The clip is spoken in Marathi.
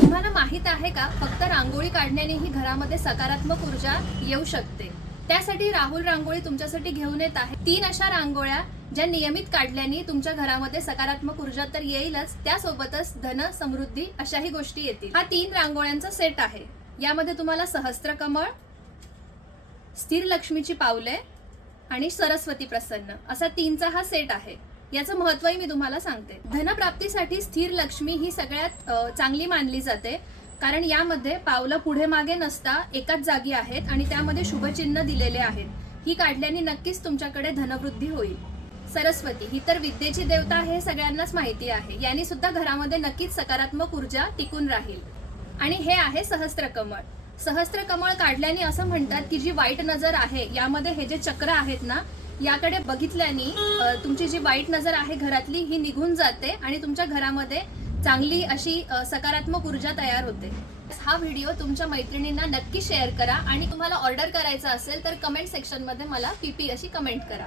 तुम्हाला माहित आहे का, फक्त रांगोळी काढण्यानेही घरामध्ये सकारात्मक ऊर्जा येऊ शकते. त्यासाठी राहुल रांगोळी तुमच्यासाठी घेऊन येत आहे 3 अशा रांगोळ्या ज्या नियमित काढल्याने तुमच्या घरामध्ये सकारात्मक ऊर्जा तर येईलच, त्यासोबतच धन समृद्धी अशाही गोष्टी येतील. हा 3 रांगोळ्यांचा सेट आहे. यामध्ये तुम्हाला सहस्त्रकमळ, स्थिर लक्ष्मीची पावले आणि सरस्वती प्रसन्न असा 3चा हा सेट आहे. याचं महत्त्वही मी तुम्हाला सांगते. धनप्राप्तीसाठी स्थिर लक्ष्मी ही सगळ्यात चांगली मानली जाते, कारण यामध्ये पावलं पुढे मागे नसता एकाच जागी आहेत आणि त्यामध्ये शुभचिन्ह दिलेले आहेत. ही काढल्याने नक्कीच तुमच्याकडे धनवृद्धी होईल. सरस्वती ही तर विद्येची देवता आहे, सगळ्यांनाच माहिती आहे. याने सुद्धा घरामध्ये नक्कीच सकारात्मक ऊर्जा टिकून राहील. आणि हे आहे सहस्त्रकमळ. सहस्त्रकमळ काढल्याने असं म्हणतात की जी वाईट नजर आहे, यामध्ये हे जे चक्र आहेत ना, याकडे बघितल्याने तुमची जी वाईट नजर आहे घरातली ही निघून जाते आणि तुमच्या घरामध्ये चांगली अशी सकारात्मक ऊर्जा तयार होते. हा व्हिडिओ तुमच्या मैत्रिणींना नक्की शेअर करा आणि तुम्हाला ऑर्डर करायचा असेल तर कमेंट सेक्शनमध्ये मला PP अशी कमेंट करा.